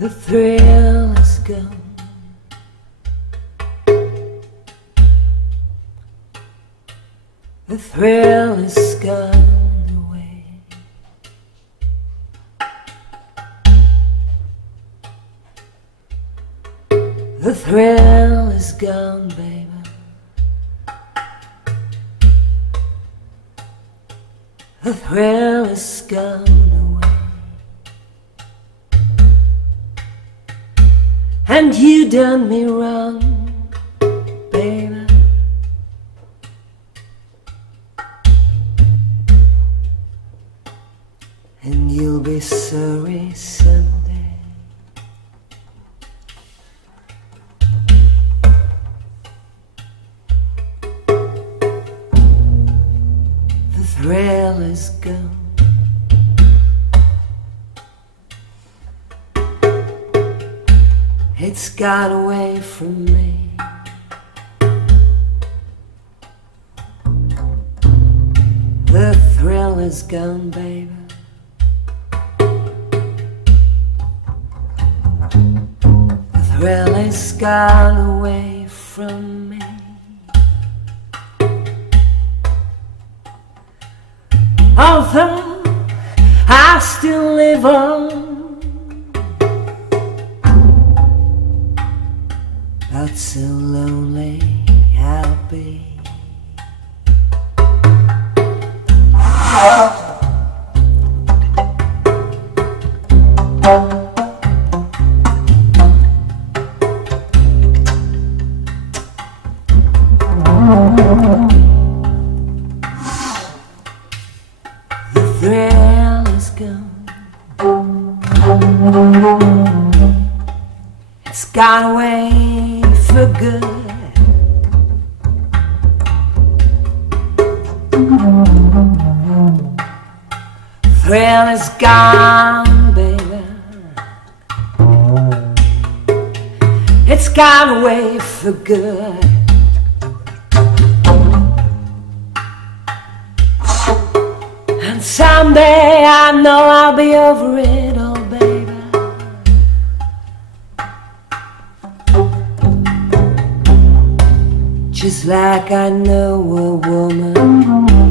The thrill is gone. The thrill is gone away. The thrill is gone, baby. The thrill is gone away. And you done me wrong, baby. And you'll be sorry someday. The thrill is gone. It's got away from me. The thrill is gone, baby. The thrill is gone away from me. Although I still live on, but so lonely I'll be. The thrill is gone. It's gone away for good. Thrill is gone, baby. It's gone away for good. And someday I know I'll be over it, oh baby. Just like I know a woman